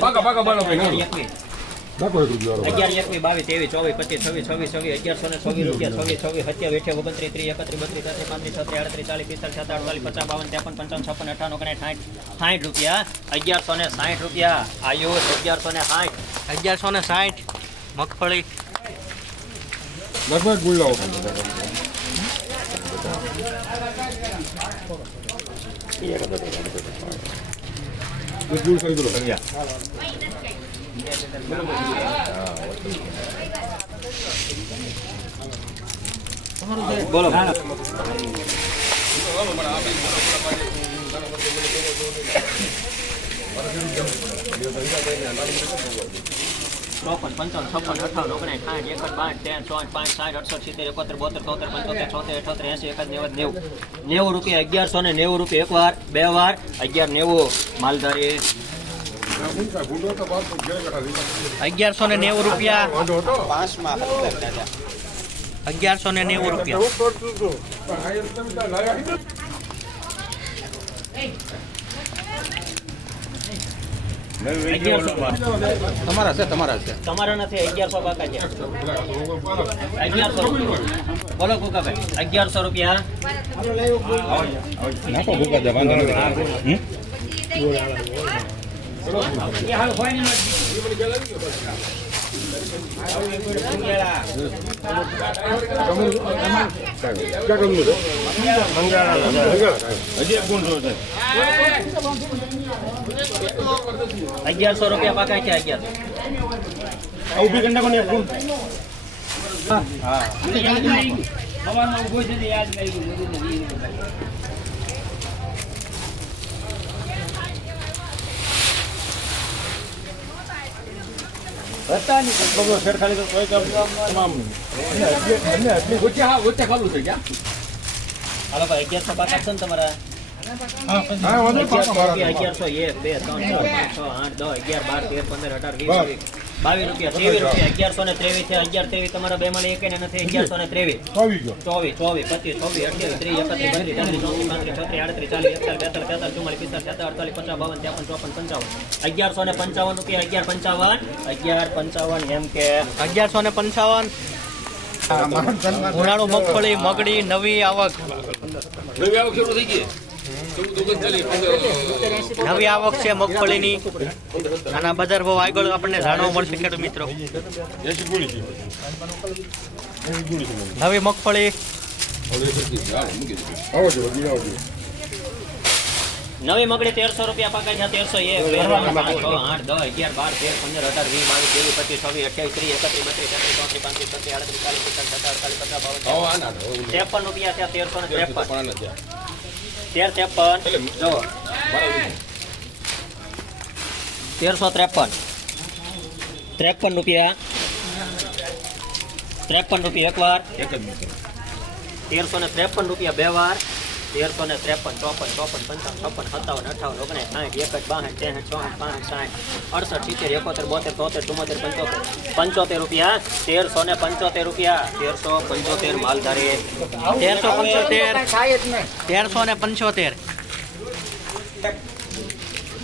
પાકા, પાકા બોલો ભાઈ, અગિયાર એકવીસ બાવીસ ત્રેવીસ ચોવીસ પચીસ છવ્વીસ છવ્વીસ છવ્વીસ અગિયારસો ને છવ્વીસ રૂપિયા છવ્વીસ છવ્વીસ સત્યાવીસ અઠ્યાવીસ ઓગણત્રીસ ત્રીસ એકત્રીસ બત્રીસ તેત્રીસ પાંત્રીસ છત્રીસ આડત્રીસ ચાલીસ પિસ્તાલીસ સત્તર અડતાલીસ પચાસ બાવન ત્રેપન પંચાવન છપ્પન સાઠ સાઠ રૂપિયા અગિયારસો ને સાઠ રૂપિયા આયુષ અગિયારસો ને સાઠ અગિયારસો ને સાઠ મગફળી લગભગ ગુલ્લાઓ ગુલ કરી દો બોલો ચોપન પંચાવન છપ્પન અઠાવન ઓગણીસ સાઠ એકડ બાઠ ત્રણ ચોઠ પાંચ સાઠ અડસઠ સિત્તેર એકોતેર બોતેર તોતેર પંચોતેર છોતેર અઠોતેર એસી એકાદ નેવું નેવું નેવું રૂપિયા. અગિયારસો ને નેવું રૂપિયા. એક વાર બે વાર અગિયાર નેવું માલધારી બાર અગિયારસો ને નેવું રૂપિયા અગિયારસો ને નેવું રૂપિયા હું કરતું હતું પણ આ એમ તમે ત્યાં લાયા નહીં તમારા છે તમારા છે. તમારા નથી અગિયારસો બાકા છે. અગિયારસો બોલો કુકાભાઈ અગિયારસો રૂપિયા. નાખો વાંધો નથી ક્યાં કરવું છે. છે અગિયારસો રૂપિયા પાકા છે અગિયાર ઊભી કરી નાખો ને એક ગુણ બગડો છેડખાની તો કોઈ કામ તમામ. વચ્ચે હા વચ્ચે ખાલું થઈ ગયા હાલો ભાઈ અગિયારસો પાકા છે ને તમારા. અગિયારસો એક બે ત્રણ ચાર પાંચ છ આઠ દસ અગિયાર બાર તેર પંદર અઢાર વીસ બાવીસ રૂપિયા ત્રેવીસ રૂપિયા અગિયારસો ને ત્રેવીસ છે અગિયાર ત્રેવીસ તમારા બે માં એક નથી અગિયારસો ને ત્રેવીસ. ચોવીસ ચોવીસ પચીસ છવ્વીસ અઠ્યાવીસ ત્રીસ એકત્રીસ બત્રીસ તેત્રીસ ચોત્રીસ પાંત્રીસ છત્રીસ આડત્રીસ ચાલીસ એકતાલીસ બેતાલીસ તેતાલીસ ચુમ્માલીસ પિસ્તાલીસ છત્રીસ અડતાલીસ પચાસ બાવન ત્રેપન ચોપન પંચાવન. અગિયારસો ને પંચાવન રૂપિયા અગિયાર પંચાવન. અગિયાર પંચાવન એમ કે અગિયારસો ને પંચાવન. ઉનાળુ મગફળી મગડી નવી આવક. નવી આવક શરૂ થઈ ગઈ. નવી આવક છે મગફળીની. આના બજાર ભાવ આગળ આપણને જાણવા મળશે ખેડૂત મિત્રો. નવી મગફળી. નવી મગડી તેરસો રૂપિયા પાકા છે તેરસો એક. બે પાંચ છ આઠ દસ અગિયાર બાર તેર પંદર અઢાર વીસ બાવીસ ત્રેવીસ પચીસ છવ્વીસ અઠ્યાવીસ ત્રીસ એકત્રીસ બત્રીસ તેત્રીસ ચોત્રીસ પાંત્રીસ છત્રીસ આડત્રીસ ચાલીસ પચાસ સત્તર અડતાલીસ પચાસ બાવન. ત્રેપન. રૂપિયા છે તેરસો ને ત્રેપન. તેર ત્રેપન. જો. તેરસો ત્રેપન. ત્રેપન રૂપિયા. ત્રેપન રૂપિયા એક વાર એક તેરસો ને ત્રેપન રૂપિયા બે વાર. તેરસો ને ત્રેપન, ચોપન ચોપન, પંચાવન, છપ્પન, સત્તાવન, અઠાવન ઓગણીસ સાઠ એકસઠ બાસઠ, ત્રેસઠ, ચોસઠ, પાંસઠ સાઠ અડસઠ, સિત્તેર, એકોતેર, બોતેર તોતેર ચુમ્મોતેર, પંચોતેર પંચોતેર રૂપિયા, તેરસો ને પંચોતેર રૂપિયા, તેરસો પંચોતેર માલધારી. તેરસો પંચોતેર, તેરસો ને પંચોતેર.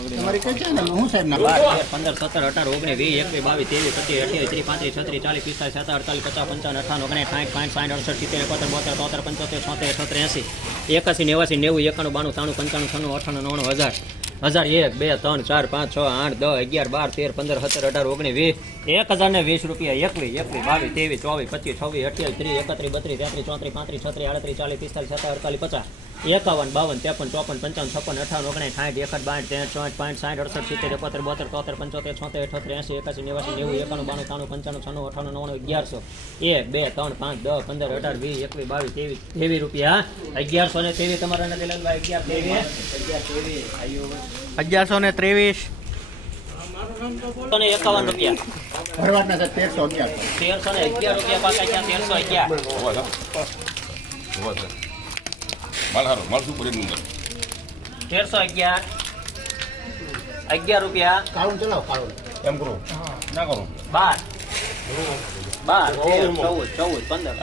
બાર પંદર સત્તર અઢાર ઓગણીસ વીસ એકવીસ બાવીસ ત્રેવીસ પચીસ અઠ્યાવીસ ત્રીસ પાંત્રીસ છત્રીસ ચાલીસ પિસ્તાલીસ સત્તર અડતાલીસ પચાસ પંચાવન અઠાવન ઓગણીસ સાઠ પાંચ સાઠ અડસઠ સિત્તેર એકોતેર બોતેર તોતેર પંચોતેર છોતેર અઠોતેર એંસી એકાસી નેવાસી નેવું એકાણું બાણું ત્રાણું પંચાણું છન્નું અઠાણું નવ્વાણું હજાર. હજાર એક બે ત્રણ ચાર પાંચ છ આઠ દસ અગિયાર બાર તેર પંદર સત્તર અઢાર ઓગણીસ વીસ. એક હજાર ને વીસ રૂપિયા એકવીસ એકવીસ બાવીસ ત્રેવીસ ચોવીસ પચીસ છવ્વીસ અઠ્યાવીસ ત્રીસ એકત્રીસ બત્રીસ તેત્રીસ ચોત્રીસ પાંત્રીસ છત્રીસ આડત્રીસ ચાલીસ પિસ્તાલીસ સત્તર અડતાલીસ પચાસ. એકાવન બાવન ત્રેપન ચોપન પંચાવન છપ્પન અઠાવન ઓગણીસ સાઠ એકસઠ બાઠ ત્રેસઠ ચોસઠ પાંચ સાઠ અડસઠ સિત્તેર એકોતેર બોતેર તોતેર પંચોતેર છોતેર અઠોતેર એસી એકાસી નેવાસી નેવું એકાણું બાણું ત્રાણું પંચાણું છન્નું અઠાણું નવ્વાણું અગિયારસો. એક બે ત્રણ પાંચ દસ પંદર અઢાર વીસ એકવીસ બાવીસ ત્રેવીસ ત્રેવીસ રૂપિયા. અગિયારસો ને ત્રેવીસ તમારા નથી લાલભાઈ અગિયાર ત્રેવીસ. અગિયાર અગિયારસો ને ત્રેવીસ. ને એકાવન રૂપિયા. તેરસો ને અગિયાર રૂપિયા પાકા તેરસો અગિયાર. માલ હારો માલ શું પડે નંબર તેરસો અગિયાર. અગિયાર રૂપિયા. એમ કરો. ના કરો. બાર. બાર તેર ચૌદ ચૌદ પંદર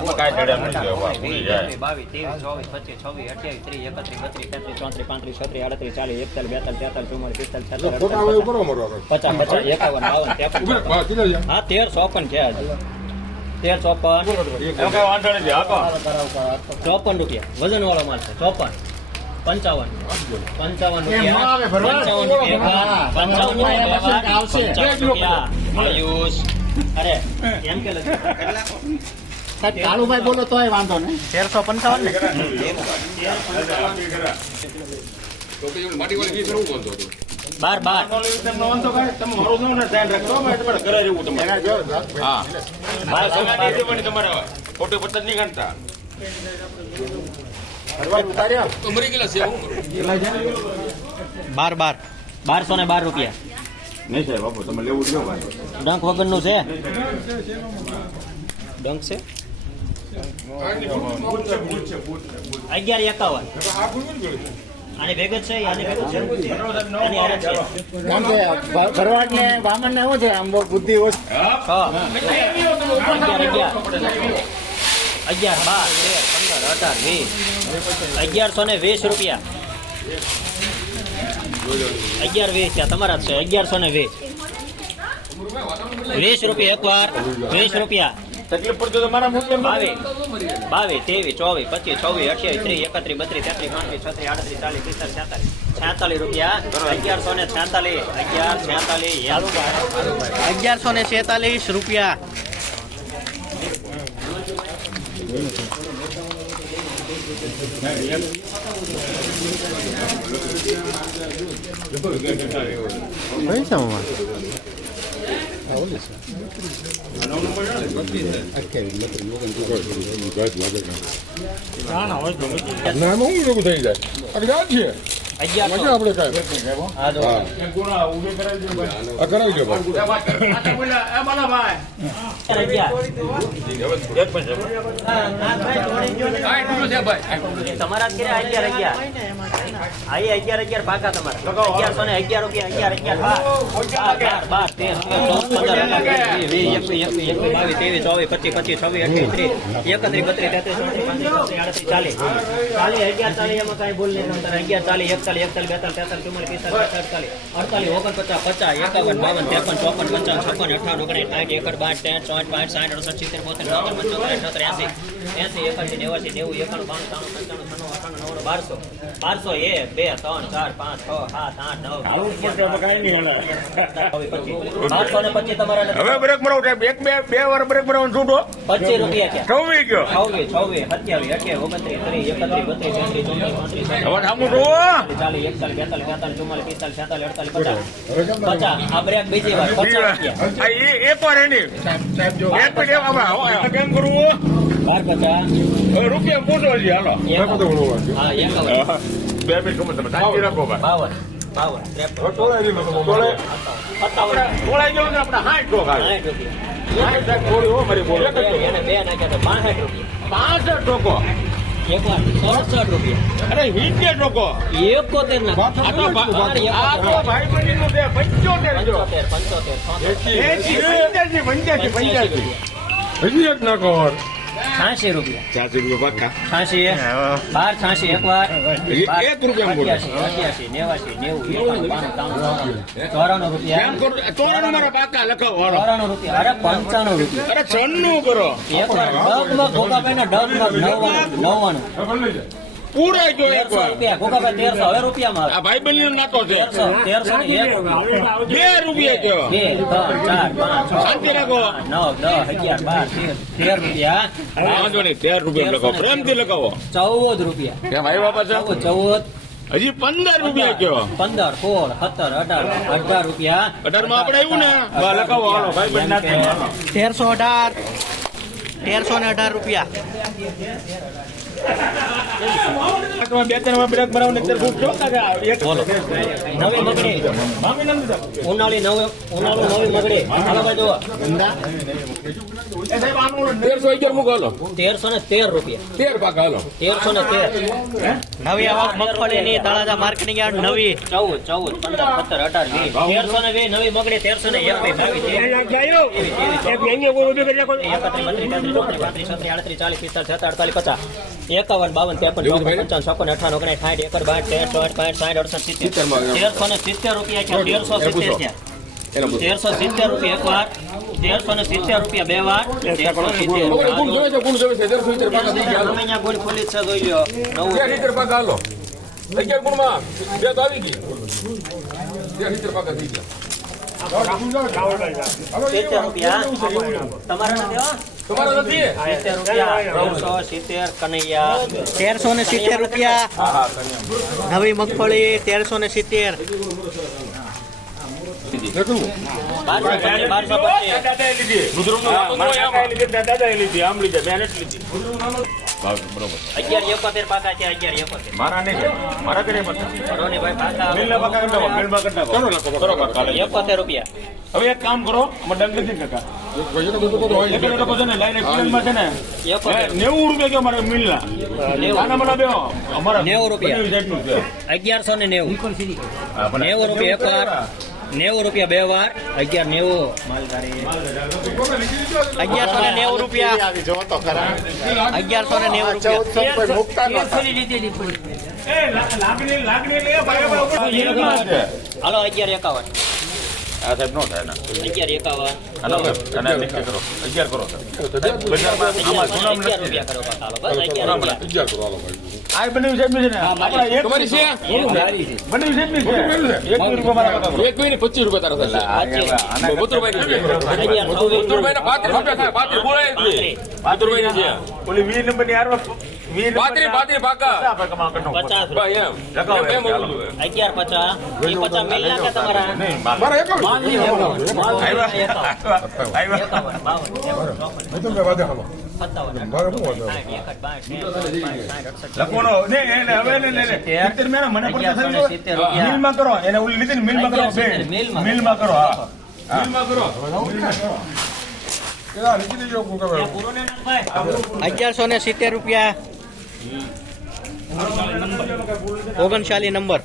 બાવીસ ત્રેવીસ ચોવીસ પચીસ છવ્વીસ અઠ્યાવીસ ત્રીસ એકત્રીસ બત્રીસ તેત્રીસ ચોત્રીસ પાંત્રીસ છત્રીસ આડત્રીસ ચાલીસ એકતાલીસ બેતાલીસ તેતાલીસ ચુમ્માલીસ પિસ્તાલીસ છત્રીસ. પચાસ પચાસ એકાવન બાવન ત્રેપન. હા, તેરસો ચોપન છે હજી તેર ચોપન. ચોપન રૂપિયા. વજન વાળો માલ છે. ચોપન. પંચાવન. પંચાવન એમ ન આવે, રૂપિયા. પંચાવન રૂપિયા આયુષ. અરે એમ કે લખ્યું? સાહેબ કાળુભાઈ બોલો તોય વાંધો નહીં. તેરસો પંચાવન ને? બોલતો હતો. બાર બાર ને. ખોટું પતંગ નહીં? બાર બાર બારસો ને બાર રૂપિયા નહીં સાહેબ બાપુ તમે લેવું જો ન ડંક વગરનું છે ડંક છે અગિયાર એકાવન આની ભેગત છે આની ભેગત છે. છે. ભરવાડ ને વામન ને શું છે. આમ બહુ બુદ્ધિ ઓછી છ અગિયાર અગિયાર. અગિયાર બાર તેર પંદર અઢાર વીસ. અગિયારસો ને વીસ રૂપિયા. અગિયાર વીસ ત્યાં તમારા છે. અગિયારસો ને વીસ. વીસ રૂપિયા એક વાર વીસ રૂપિયા. તકલીફ પડતો તો મારા મુસ્લિમ બાવીસ. બાવીસ ત્રેવીસ ચોવીસ પચીસ છવ્વીસ અઠ્યાવીસ ત્રીસ એકત્રીસ બત્રીસ તેત્રીસ પાંત્રીસ છત્રીસ આડત્રીસ ચાલીસ પિસ્તાલીસ છેતાલીસ છેતાલીસ રૂપિયા અગિયારસો ને છેતાલીસ અગિયાર છેતાલીસ અગિયારસો ને છેતાલીસ રૂપિયા એમાં હું ભેગું થઈ જાય આ યાદ છે અગિયારસો મજા આપણે કાંઈ હા જો આ કરાવી ભાઈ અગિયાર. તમારા આઈ અગિયાર અગિયાર પાકા તમારા. અગિયારસો ને અગિયાર અગિયાર અગિયાર. બાર બાર બાર બાર તેર ચૌદ પંદર અઢાર વીસ વીસ એકવીસ એકવીસ એકવીસ બાવીસ ત્રેવીસ ચોવીસ પચીસ પચીસ છવ્વીસ અઠ્યાવીસ ત્રીસ એકત્રીસ બત્રીસ તેત્રીસ ચોત્રીસ ચાલીસ. ચાલીસ અગિયાર ચાલીસ એમાં કાંઈ ભૂલ નહીં તમારે અગિયાર ચાલીસ એકતાલીસ એકતાલીસ બેતાલીસ તેતાલીસ ચુમ્માલીસ પિસ્તાલીસ અડતાલીસ અડતાલીસ ઓગણપચાસ પચાસ એકાવન બાવન ત્રેપન ચોપન પંચાવન છપ્પન અઠાવન ઓગણીસ સાઠ એકડ બાર ત્રણ ચોસઠ પાંચ સાઠ અડસઠ સિત્તેર બોતેર ચોતર પંચોતેર અઠોતેર એસી એસી એકાસી નેવાસી નેવું એકાણું બાણું ત્રાણું પંચાણું છન્નું અઠાણું નવ્વાણું બારસો. બારસો એક બે ત્રણ ચાર પાંચ છ સાત આઠ નવ પચીસ તમારા હવે બ્રેક મરાવ સાહેબ એક બે બે વાર બ્રેક મરાવ છૂટો પચીસ રૂપિયા છવ્વી ગયો છવ્વીસ છવ્વીસ સત્યાવીસ અઠ્યાવીસ ઓગણત્રીસ ત્રીસ એકત્રીસ બત્રીસ તેત્રીસ ચોત્રીસ પાંત્રીસ હવે સામું જોવો ચાલીસ એકતાલીસ બેતાલીસ બેતાલીસ ચુમ્માલીસ પિસ્તાલીસ છેતાલીસ અડતાલીસ પચાસ. પચાસ. આ બ્રેક બીજી વાર. પચાસ રૂપિયા. એક વાર એની. એક હવે કેમ કરવું રૂપિયા પૂછો છે હાલો. હા એકાવન. બે મિનિટ ગમે તમે શાંતિ રાખો બાવન બાવન તોળાઈ ગયો ને આપણે હાઈટ કો ખાલી સાઠ રૂપિયા હાઈટ સાહેબ થોડી હો મારી બોલો બે એને બે નાખ્યા તો બાસઠ રૂપિયા પાસઠ ટોકો સડસઠ રૂપિયા અરે વીસ ટોકો એકોતેર ના ભાઈ બની નું પંચોતેર પંચોતેર પંચોતેર પંચ્યાસી, પંચ્યાસી. હજી એક નાખો છ્યાસી રૂપિયા. ચારસી રૂપિયા પાકા છ્યાસી બાર છ્યાસી એક- વાર એક રૂપિયા અઠ્યાસી નેવાસી નેવું ચોરાણું. રૂપિયા. ચોરાણું મારા પાકા લખાવો ચોરાણું રૂપિયા. અરે પંચાણું રૂપિયા. અરે છન્નું કરો. એકવાર ડગમગ ગોગાભાઈ ના ડગમગ નવ્વાણું નવ્વાણું. પૂરા જો એક વાર. તેરસો. હવે રૂપિયામાં આ ભાઈ બહેન નાતો છે. તેરસો ને બે. રૂપિયા. કેવા બે ત્રણ ચાર પાંચ શાંતિ રાખો. નવ દસ અગિયાર બાર તેર તેર રૂપિયા. વાંધો નહીં તેર રૂપિયા લખો. પ્રેમથી લખાવો. ચૌદ રૂપિયા. કેમ ભાઈ બાપા ચૌદ છે? ચૌદ હજી પંદર રૂપિયા કયો? પંદર સોળ સત્તર અઢાર અઢાર રૂપિયા. અઢારમાં આપડે આવ્યું ને? લખાવો હાલો ભાઈ તેરસો અઢાર. તેરસો ને અઢાર રૂપિયા. બે ત્રણ વાર બ્રેક ભરાવો ને અત્યારે ખૂબ જોતા કે આ એક બોલો નવી મગડી મામી નામ ઉનાળી નવી ઉનાળુ નવી મગડી હાલો ભાઈ જુઓ એ સાહેબ આનું તેરસો અગિયાર મૂકો હાલો તેરસો ને તેર રૂપિયા તેર પાકા હાલો તેરસો ને તેર નવી આવક મગફળીની તળાજા માર્કેટિંગ યાર્ડ નવી ચૌદ ચૌદ પંદર સત્તર અઢાર વીસ તેરસો ને વીસ નવી મગડી તેરસો ને એક બાવીસ એકાવન બાવન ત્રેપન ચોપન પંચાવન છપ્પન અઠાવન ઓગણીસ સાઠ એકર બાર તેર ચોઠ પાંઠ સાઠ અડસઠ સિત્તેર. તેરસો ને સિત્તેર રૂપિયા છે તેરસો સિત્તેર છે તેરસો સિત્તેર રૂપિયા એક વાર તેરસો ને સિત્તેર રૂપિયા બે વાર તેરસો સિત્તેર ગુણ તેરસો ખોલી છે જોઈ નવું અગિયાર ગુણમાં બે તો આવી ગઈ. સિત્તેર પાકા થઈ ગયા. કનૈયા તેરસો ને સિત્તેર રૂપિયા નવી મગફળી તેરસો ને સિત્તેર બારસો પચીસ બારસો પચીસ અગિયાર એકોતેર પાકા છે અગિયાર એકોતેર. મારા નહીં મારા કરે કરોની ભાઈ પાકા. મિલના પાકા કરી નાખો, મિલમાં કરી નાખો. કરો પાકા. એકોતેર રૂપિયા. હવે એક કામ કરો અમારે દંડ નથી કાકા ને. અગિયારસો ને નેવું. નેવું રૂપિયા એક વાર નેવું રૂપિયા બે વાર અગિયાર નેવું. અગિયારસો ને નેવું રૂપિયા. અગિયારસો ને નેવું રૂપિયા. હાલો અગિયાર એકાવન. આ સાહેબ નો થાય અગિયાર એકાવન. અને કરો. અગિયાર કરો સાહેબ. બજારમાં આમાં સુનામ અગિયાર નથી. રૂપિયા કરો બસ હાલો બસ અગિયાર રૂપિયા. આ બંને સાહેબ છે ને? આપણા એક બંને સાહેબની છે. એક મિનિટ ઉપર મારા કાકા કરો. એક મિનિટ પચીસ રૂપિયા તારા થશે. પચીસ. બતુરભાઈ અગિયાર પાંત્રીસ રૂપિયા પાંત્રીસ બોલાય જ ની છે. ઓલી વીસ નંબરની હારવા પાકા. પચાસ. અગિયાર પચાસ. એ પચાસ મિલ નાખે તમારા. મિલમાં કરો. મિલમાં અગિયારસો ને સિત્તેર રૂપિયા. ઓગણચાલીસ નંબર.